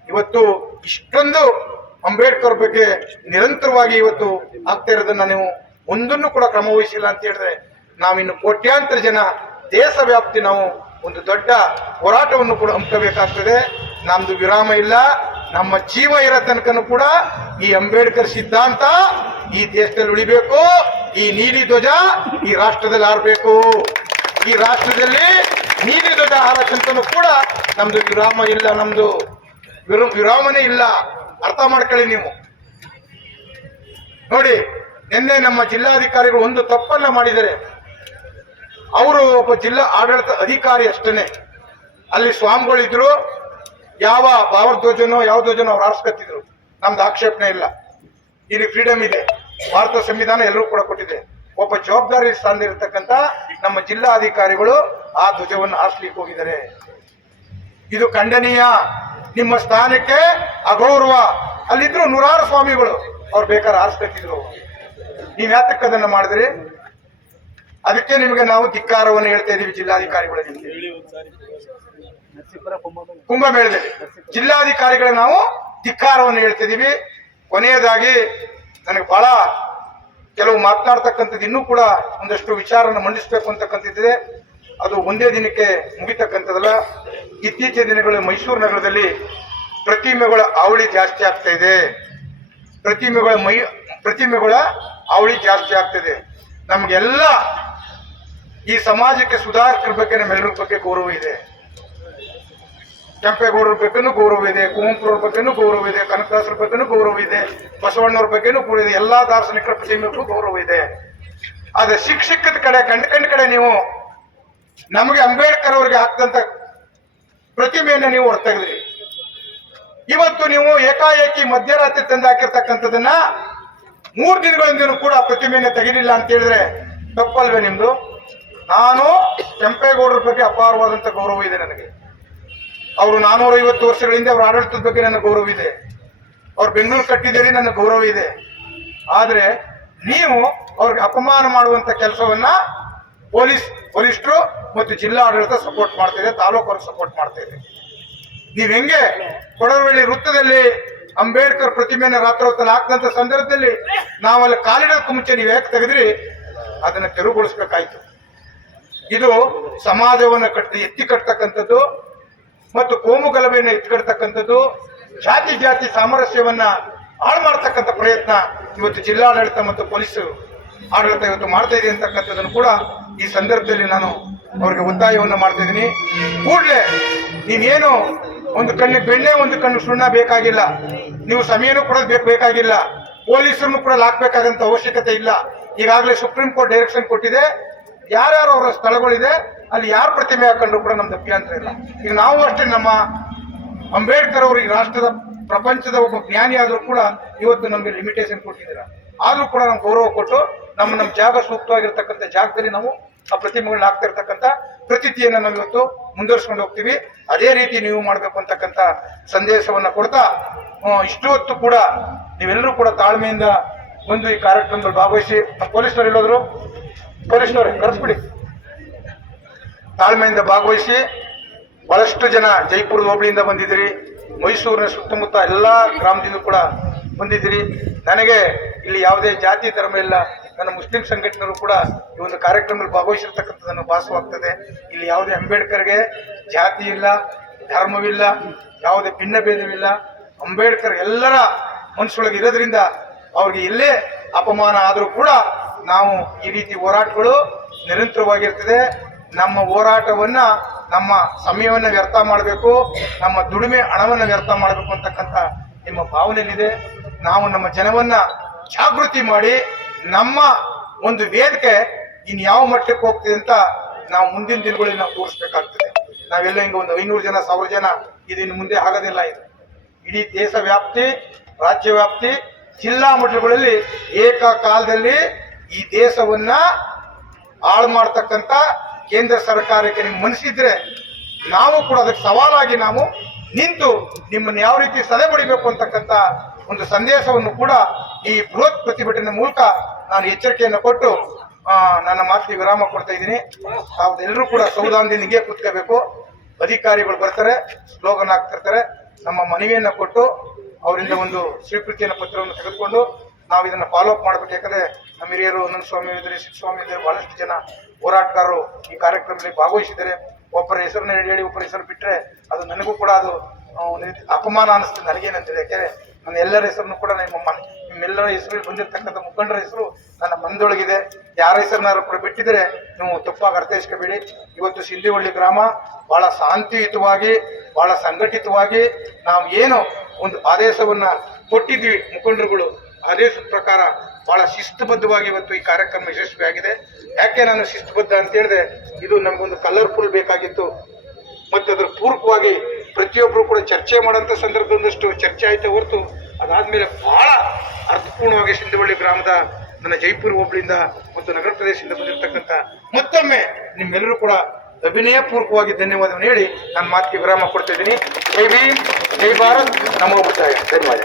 ಇವತ್ತು ಇಷ್ಟೊಂದು ಅಂಬೇಡ್ಕರ್ ಬಗ್ಗೆ ನಿರಂತರವಾಗಿ ಇವತ್ತು ಆಗ್ತಾ ಇರೋದನ್ನ ನೀವು ಒಂದನ್ನು ಕೂಡ ಕ್ರಮ ವಹಿಸಿಲ್ಲ ಅಂತ ಹೇಳಿದ್ರೆ ನಾವಿನ್ನು ಕೋಟ್ಯಾಂತರ ಜನ ದೇಶ ವ್ಯಾಪ್ತಿ ನಾವು ಒಂದು ದೊಡ್ಡ ಹೋರಾಟವನ್ನು ಕೂಡ ಹಮ್ಮಿಕಬೇಕಾಗ್ತದೆ ನಮ್ದು ವಿರಾಮ ಇಲ್ಲ. ನಮ್ಮ ಜೀವ ಇರೋ ತನಕನೂ ಕೂಡ ಈ ಅಂಬೇಡ್ಕರ್ ಸಿದ್ಧಾಂತ ಈ ದೇಶದಲ್ಲಿ ಉಳಿಬೇಕು, ಈ ನೀಲಿ ಧ್ವಜ ಈ ರಾಷ್ಟ್ರದಲ್ಲಿ ಹಾರಬೇಕು. ಈ ರಾಷ್ಟ್ರದಲ್ಲಿ ನೀಲಿ ಧ್ವಜ ಹಾರಕ್ಕಂತನೂ ಕೂಡ ನಮ್ದು ವಿರಾಮ ಇಲ್ಲ, ನಮ್ದು ವಿರ- ವಿರಾಮನೇ ಇಲ್ಲ. ಅರ್ಥ ಮಾಡ್ಕೊಳ್ಳಿ ನೀವು. ನೋಡಿ, ನಿನ್ನೆ ನಮ್ಮ ಜಿಲ್ಲಾಧಿಕಾರಿಗಳು ಒಂದು ತಪ್ಪನ್ನ ಮಾಡಿದರೆ ಅವರು ಒಬ್ಬ ಜಿಲ್ಲಾ ಆಡಳಿತ ಅಧಿಕಾರಿ ಅಷ್ಟೇನೆ. ಅಲ್ಲಿ ಸ್ವಾಮಿಗಳಿದ್ರು ಯಾವ ಭಾವಧ್ವಜನೋ ಯಾವ ಧ್ವಜನೋ ಅವ್ರು ಆರಿಸ್ಕೊತಿದ್ರು ನಮ್ದು ಆಕ್ಷೇಪಣೆ ಇಲ್ಲ. ಇಲ್ಲಿ ಫ್ರೀಡಮ್ ಇದೆ. ಭಾರತ ಸಂವಿಧಾನ ಎಲ್ಲರೂ ಕೂಡ ಕೊಟ್ಟಿದೆ. ಒಬ್ಬ ಜವಾಬ್ದಾರಿ ಸ್ಥಾನದಲ್ಲಿರ್ತಕ್ಕಂಥ ನಮ್ಮ ಜಿಲ್ಲಾಧಿಕಾರಿಗಳು ಆ ಧ್ವಜವನ್ನು ಆರಿಸ್ಲಿಕ್ಕೆ ಹೋಗಿದ್ದಾರೆ. ಇದು ಖಂಡನೀಯ. ನಿಮ್ಮ ಸ್ಥಾನಕ್ಕೆ ಅಗೌರವ. ಅಲ್ಲಿದ್ರು ನೂರಾರು ಸ್ವಾಮಿಗಳು ಅವ್ರು ಬೇಕಾದ್ರೆ ಆರಿಸ್ಕೊತಿದ್ರು ನೀವ್ ಯಾತಕ್ಕೆ ಅದನ್ನ ಮಾಡಿದ್ರಿ? ಅದಕ್ಕೆ ನಿಮಗೆ ನಾವು ಧಿಕ್ಕಾರವನ್ನು ಹೇಳ್ತಾ ಇದೀವಿ ಜಿಲ್ಲಾಧಿಕಾರಿಗಳಿಗೆ ಕುಂಭಮೇಳದಲ್ಲಿ ಜಿಲ್ಲಾಧಿಕಾರಿಗಳ ನಾವು ಧಿಕ್ಕಾರವನ್ನು ಹೇಳ್ತಿದ್ದೀವಿ. ಕೊನೆಯದಾಗಿ ನನಗೆ ಬಹಳ ಕೆಲವು ಮಾತನಾಡ್ತಕ್ಕಂಥದ್ದು ಇನ್ನೂ ಕೂಡ ಒಂದಷ್ಟು ವಿಚಾರವನ್ನು ಮಂಡಿಸಬೇಕು ಅಂತಕ್ಕಂಥದ್ದಿದೆ. ಅದು ಒಂದೇ ದಿನಕ್ಕೆ ಮುಗಿತಕ್ಕಂಥದ್ದಲ್ಲ. ಇತ್ತೀಚಿನ ದಿನಗಳಲ್ಲಿ ಮೈಸೂರು ನಗರದಲ್ಲಿ ಪ್ರತಿಮೆಗಳ ಅವಳಿ ಜಾಸ್ತಿ ಆಗ್ತಾ ಇದೆ. ಪ್ರತಿಮೆಗಳ ಮೈ ಪ್ರತಿಮೆಗಳ ಅವಳಿ ಜಾಸ್ತಿ ಆಗ್ತಿದೆ ನಮಗೆಲ್ಲ ಈ ಸಮಾಜಕ್ಕೆ ಸುಧಾರಕರ ಬಗ್ಗೆ ನಮ್ಮೆಲ್ಲರ ಬಗ್ಗೆ ಗೌರವ ಇದೆ. ಕೆಂಪೇಗೌಡರ ಬಗ್ಗೆನೂ ಗೌರವ ಇದೆ, ಕುವೆಂಪುರವ್ರ ಬಗ್ಗೆನೂ ಗೌರವ ಇದೆ, ಕನಕದಾಸರ ಬಗ್ಗೆನೂ ಗೌರವ ಇದೆ, ಬಸವಣ್ಣವ್ರ ಬಗ್ಗೆನೂ ಗೌರವ ಇದೆ. ಎಲ್ಲಾ ದಾರ್ಶನಿಕರ ಪ್ರತಿಮೆಗೂ ಗೌರವ ಇದೆ. ಆದ್ರೆ ಶಿಕ್ಷಕದ ಕಡೆ ಕಂಡ ಕಂಡ ಕಡೆ ನೀವು, ನಮಗೆ ಅಂಬೇಡ್ಕರ್ ಅವರಿಗೆ ಹಾಕಿದಂತ ಪ್ರತಿಮೆಯನ್ನು ನೀವು ಹೊರತೆಗೆದ್ರಿ. ಇವತ್ತು ನೀವು ಏಕಾಏಕಿ ಮಧ್ಯರಾತ್ರಿ ತಂದು ಮೂರು ದಿನಗಳಿಂದನೂ ಕೂಡ ಪ್ರತಿಮೆಯನ್ನು ತೆಗೆದಿಲ್ಲ ಅಂತ ಹೇಳಿದ್ರೆ ತಪ್ಪಲ್ವೇ ನಿಮ್ದು? ನಾನು ಕೆಂಪೇಗೌಡರ ಬಗ್ಗೆ ಅಪಾರವಾದಂತ ಗೌರವ ಇದೆ ನನಗೆ. ಅವರು ನಾನೂರ ಐವತ್ತು ವರ್ಷಗಳಿಂದ ಅವರ ಆಡಳಿತದ ಬಗ್ಗೆ ನನ್ನ ಗೌರವ ಇದೆ. ಅವ್ರು ಬೆಂಗಳೂರು ಕಟ್ಟಿದ್ದೀರಿ, ನನ್ನ ಗೌರವ ಇದೆ. ಆದ್ರೆ ನೀವು ಅವ್ರಿಗೆ ಅಪಮಾನ ಮಾಡುವಂತ ಕೆಲಸವನ್ನ ಪೊಲೀಸ್, ವರಿಷ್ಠರು ಮತ್ತು ಜಿಲ್ಲಾ ಆಡಳಿತ ಸಪೋರ್ಟ್ ಮಾಡ್ತಾ ಇದೆ ಸಪೋರ್ಟ್ ಮಾಡ್ತಾ ಇದೆ. ನೀವ್ ಹೆಂಗೆ ಕೊಡವಳ್ಳಿ ವೃತ್ತದಲ್ಲಿ ಅಂಬೇಡ್ಕರ್ ಪ್ರತಿಮೆಯನ್ನು ರಾತ್ರೋತ್ತಲ್ಲಿ ಹಾಕಿದಂತ ಸಂದರ್ಭದಲ್ಲಿ ನಾವಲ್ಲಿ ಕಾಲಿಡೋದಕ್ಕೂ ಮುಂಚೆ ನೀವು ಯಾಕೆ ತೆಗೆದ್ರಿ? ಅದನ್ನ ತೆರವುಗೊಳಿಸ್ಬೇಕಾಯ್ತು. ಇದು ಸಮಾಜವನ್ನು ಕಟ್ಟಿ, ಎತ್ತಿ ಕಟ್ತಕ್ಕಂಥದ್ದು ಮತ್ತು ಕೋಮು ಗಲಭೆಯನ್ನು ಎತ್ತಿಕಡ್ತಕ್ಕಂಥದ್ದು ಜಾತಿ ಜಾತಿ ಸಾಮರಸ್ಯವನ್ನ ಹಾಳು ಮಾಡ್ತಕ್ಕಂಥ ಪ್ರಯತ್ನ ಇವತ್ತು ಜಿಲ್ಲಾಡಳಿತ ಮತ್ತು ಪೊಲೀಸ್ ಆಡಳಿತ ಇವತ್ತು ಮಾಡ್ತಾ ಇದೆ ಅಂತಕ್ಕಂಥದ್ದನ್ನು ಕೂಡ ಈ ಸಂದರ್ಭದಲ್ಲಿ ನಾನು ಅವ್ರಿಗೆ ಒತ್ತಾಯವನ್ನು ಮಾಡ್ತಾ ಇದ್ದೀನಿ. ಕೂಡಲೇ ನೀವೇನು ಒಂದು ಕಣ್ಣು ಬೆಣ್ಣೆ, ಒಂದು ಕಣ್ಣು ಸುಣ್ಣ ಬೇಕಾಗಿಲ್ಲ. ನೀವು ಸಮಯನೂ ಕೂಡ ಬೇಕು ಬೇಕಾಗಿಲ್ಲ. ಪೊಲೀಸರನ್ನು ಕೂಡ ಹಾಕ್ಬೇಕಾದಂತ ಅವಶ್ಯಕತೆ ಇಲ್ಲ. ಈಗಾಗಲೇ ಸುಪ್ರೀಂ ಕೋರ್ಟ್ ಡೈರೆಕ್ಷನ್ ಕೊಟ್ಟಿದೆ. ಯಾರ್ಯಾರು ಅವರ ಸ್ಥಳಗಳಿದೆ, ಅಲ್ಲಿ ಯಾರ ಪ್ರತಿಮೆ ಹಾಕೊಂಡ್ರು ಕೂಡ ನಮ್ದು ಅಭ್ಯಂತರ ಇಲ್ಲ. ಈಗ ನಾವು ಅಷ್ಟೇ ನಮ್ಮ ಅಂಬೇಡ್ಕರ್ ಅವರು ಈ ರಾಷ್ಟ್ರದ ಪ್ರಪಂಚದ ಒಬ್ಬ ಜ್ಞಾನಿ ಆದರೂ ಕೂಡ ಇವತ್ತು ನಮಗೆ ಲಿಮಿಟೇಷನ್ ಕೊಟ್ಟಿದ್ದೀರ. ಆದರೂ ಕೂಡ ನಾವು ಗೌರವ ಕೊಟ್ಟು ನಮ್ಮ ನಮ್ಮ ಜಾಗ ಸೂಕ್ತವಾಗಿರ್ತಕ್ಕಂಥ ಜಾಗದಲ್ಲಿ ನಾವು ಆ ಪ್ರತಿಮೆಗಳನ್ನ ಹಾಕ್ತಾ ಇರ್ತಕ್ಕಂಥ ಪ್ರತಿತಿಯನ್ನು ನಾವು ಇವತ್ತು ಮುಂದುವರಿಸ್ಕೊಂಡು ಹೋಗ್ತೀವಿ. ಅದೇ ರೀತಿ ನೀವು ಮಾಡಬೇಕು ಅಂತಕ್ಕಂಥ ಸಂದೇಶವನ್ನ ಕೊಡ್ತಾ ಇಷ್ಟು ಹೊತ್ತು ಕೂಡ ನೀವೆಲ್ಲರೂ ಕೂಡ ತಾಳ್ಮೆಯಿಂದ ಬಂದು ಈ ಕಾರ್ಯಕ್ರಮದಲ್ಲಿ ಭಾಗವಹಿಸಿ ಎಲ್ಲೋದ್ರು ಪೊಲೀಸ್ನವ್ರೆ, ಕರೆಸ್ಬಿಡಿ. ತಾಳ್ಮೆಯಿಂದ ಭಾಗವಹಿಸಿ, ಬಹಳಷ್ಟು ಜನ ಜೈಪುರದ ಹೋಬಳಿಯಿಂದ ಬಂದಿದ್ದೀರಿ, ಮೈಸೂರಿನ ಸುತ್ತಮುತ್ತ ಎಲ್ಲ ಗ್ರಾಮದಿಂದ ಕೂಡ ಬಂದಿದ್ದೀರಿ. ನನಗೆ ಇಲ್ಲಿ ಯಾವುದೇ ಜಾತಿ ಧರ್ಮ ಇಲ್ಲ. ನನ್ನ ಮುಸ್ಲಿಂ ಸಂಘಟನೆಗಳು ಕೂಡ ಈ ಒಂದು ಕಾರ್ಯಕ್ರಮದಲ್ಲಿ ಭಾಗವಹಿಸಿರ್ತಕ್ಕಂಥದ್ದನ್ನು ಭಾಸವಾಗ್ತದೆ. ಇಲ್ಲಿ ಯಾವುದೇ ಅಂಬೇಡ್ಕರ್ಗೆ ಜಾತಿ ಇಲ್ಲ ಧರ್ಮವಿಲ್ಲ ಯಾವುದೇ ಭಿನ್ನ ಭೇದವಿಲ್ಲ ಅಂಬೇಡ್ಕರ್ ಎಲ್ಲರ ಮನಸ್ಸೊಳಗೆ ಇರೋದ್ರಿಂದ ಅವ್ರಿಗೆ ಎಲ್ಲೇ ಅಪಮಾನ ಆದರೂ ಕೂಡ ನಾವು ಈ ರೀತಿ ಹೋರಾಟಗಳು ನಿರಂತರವಾಗಿರ್ತದೆ. ನಮ್ಮ ಹೋರಾಟವನ್ನ, ನಮ್ಮ ಸಮಯವನ್ನ ವ್ಯರ್ಥ ಮಾಡಬೇಕು, ನಮ್ಮ ದುಡಿಮೆ ಹಣವನ್ನ ವ್ಯರ್ಥ ಮಾಡಬೇಕು ಅಂತಕ್ಕಂಥ ನಿಮ್ಮ ಭಾವನೆಯಲ್ಲಿದೆ. ನಾವು ನಮ್ಮ ಜನವನ್ನ ಜಾಗೃತಿ ಮಾಡಿ, ನಮ್ಮ ಒಂದು ವೇದಿಕೆ ಇನ್ನು ಯಾವ ಮಟ್ಟಕ್ಕೆ ಹೋಗ್ತಿದೆ ಅಂತ ನಾವು ಮುಂದಿನ ದಿನಗಳಲ್ಲಿ ನಾವು ತೋರಿಸ್ಬೇಕಾಗ್ತದೆ. ನಾವೆಲ್ಲ ಹಿಂಗೆ ಒಂದು ಐನೂರು ಜನ, ಸಾವಿರ ಜನ ಇದಿನ್ನು ಮುಂದೆ ಆಗೋದಿಲ್ಲ ಇದು. ಇಡೀ ದೇಶ ವ್ಯಾಪ್ತಿ, ರಾಜ್ಯ ವ್ಯಾಪ್ತಿ, ಜಿಲ್ಲಾ ಮಟ್ಟಗಳಲ್ಲಿ ಏಕಕಾಲದಲ್ಲಿ ಈ ದೇಶವನ್ನ ಹಾಳು ಮಾಡ್ತಕ್ಕಂಥ ಕೇಂದ್ರ ಸರ್ಕಾರಕ್ಕೆ ನಿಮ್ಗೆ ಮನಸ್ಸಿದ್ರೆ ನಾವು ಕೂಡ ಅದಕ್ಕೆ ಸವಾಲಾಗಿ ನಾವು ನಿಂತು ನಿಮ್ಮನ್ನು ಯಾವ ರೀತಿ ಸಲಹೆ ಬಡಿಬೇಕು ಅಂತಕ್ಕಂಥ ಒಂದು ಸಂದೇಶವನ್ನು ಕೂಡ ಈ ಬೃಹತ್ ಪ್ರತಿಭಟನೆ ಮೂಲಕ ನಾನು ಎಚ್ಚರಿಕೆಯನ್ನು ಕೊಟ್ಟು ನನ್ನ ಮಾತಿಗೆ ವಿರಾಮ ಕೊಡ್ತಾ ಇದ್ದೀನಿ. ತಾವೆಲ್ಲರೂ ಕೂಡ ಸೌಧಾಂದಿನಿಗೆ ಕೂತ್ಕೋಬೇಕು. ಅಧಿಕಾರಿಗಳು ಬರ್ತಾರೆ, ಸ್ಲೋಗನ್ ಹಾಕ್ತಿರ್ತಾರೆ. ನಮ್ಮ ಮನವಿಯನ್ನು ಕೊಟ್ಟು ಅವರಿಂದ ಒಂದು ಸ್ವೀಕೃತಿಯನ್ನು ಪತ್ರವನ್ನು ತೆಗೆದುಕೊಂಡು ನಾವು ಇದನ್ನ ಫಾಲೋ ಅಪ್ ಮಾಡಬೇಕು. ಯಾಕಂದ್ರೆ ನಮ್ಮ ಹಿರಿಯರು ಅನಂತ ಸ್ವಾಮಿ ಇದ್ದಾರೆ ಸ್ವಾಮಿ ಇದ್ದಾರೆ ಬಹಳಷ್ಟು ಜನ ಹೋರಾಟಗಾರರು ಈ ಕಾರ್ಯಕ್ರಮದಲ್ಲಿ ಭಾಗವಹಿಸಿದ್ದಾರೆ. ಒಬ್ಬರ ಹೆಸರನ್ನ ಹೇಳಿ ಹೇಳಿ ಒಬ್ಬರ ಹೆಸರು ಬಿಟ್ರೆ ಅದು ನನಗೂ ಕೂಡ ಅದು ಅಪಮಾನ ಅನಿಸ್ತದೆ ನನಗೇನಂತೇಳಿ ಯಾಕೆಂದ್ರೆ ನನ್ನ ಎಲ್ಲರ ಹೆಸರನ್ನು ಕೂಡ ನಿಮ್ಮ ನಿಮ್ಮೆಲ್ಲರ ಹೆಸರು ಬಂದಿರತಕ್ಕಂಥ ಮುಖಂಡರ ಹೆಸರು ನನ್ನ ಮನದೊಳಗಿದೆ. ಯಾರ ಹೆಸರನ್ನಾರು ಕೂಡ ಬಿಟ್ಟಿದ್ರೆ ನೀವು ತಪ್ಪಾಗಿ ಅರ್ಥೈಸ್ಕೋಬೇಡಿ ಇವತ್ತು ಸಿಂಧಿಹಳ್ಳಿ ಗ್ರಾಮ ಬಹಳ ಶಾಂತಿಯುತವಾಗಿ, ಬಹಳ ಸಂಘಟಿತವಾಗಿ ನಾವು ಏನು ಒಂದು ಆದೇಶವನ್ನ ಕೊಟ್ಟಿದ್ವಿ ಮುಖಂಡರುಗಳು. ಆದೇಶದ ಪ್ರಕಾರ ಬಹಳ ಶಿಸ್ತುಬದ್ಧವಾಗಿ ಇವತ್ತು ಈ ಕಾರ್ಯಕ್ರಮ ಯಶಸ್ವಿಯಾಗಿದೆ. ಯಾಕೆ ನಾನು ಶಿಸ್ತುಬದ್ಧ ಅಂತ ಹೇಳಿದೆ ಇದು ನಮಗೊಂದು ಕಲರ್ಫುಲ್ ಬೇಕಾಗಿತ್ತು. ಮತ್ತು ಅದ್ರ ಪೂರ್ವಕವಾಗಿ ಪ್ರತಿಯೊಬ್ಬರು ಕೂಡ ಚರ್ಚೆ ಮಾಡೋಂಥ ಸಂದರ್ಭದೊಂದಷ್ಟು ಚರ್ಚೆ ಆಯಿತು ಹೊರತು, ಅದಾದಮೇಲೆ ಬಹಳ ಅರ್ಥಪೂರ್ಣವಾಗಿ ಸಿಂಧವಳ್ಳಿ ಗ್ರಾಮದ ನನ್ನ ಜೈಪುರ ಹೋಬಳಿಯಿಂದ ಮತ್ತು ನಗರ ಪ್ರದೇಶದಿಂದ ಬಂದಿರತಕ್ಕಂಥ ಮತ್ತೊಮ್ಮೆ ನಿಮ್ಮೆಲ್ಲರೂ ಕೂಡ ಅಭಿನಯಪೂರ್ವಕವಾಗಿ ಧನ್ಯವಾದವನ್ನು ಹೇಳಿ ನನ್ನ ಮಾತಿಗೆ ವಿರಾಮ ಕೊಡ್ತಾ ಇದ್ದೀನಿ. ಜೈ ಭೀಮ್, ಜೈ ಭಾರತ್, ನಮೋ ಬುದ್ಧಾಯ. ಧನ್ಯವಾದ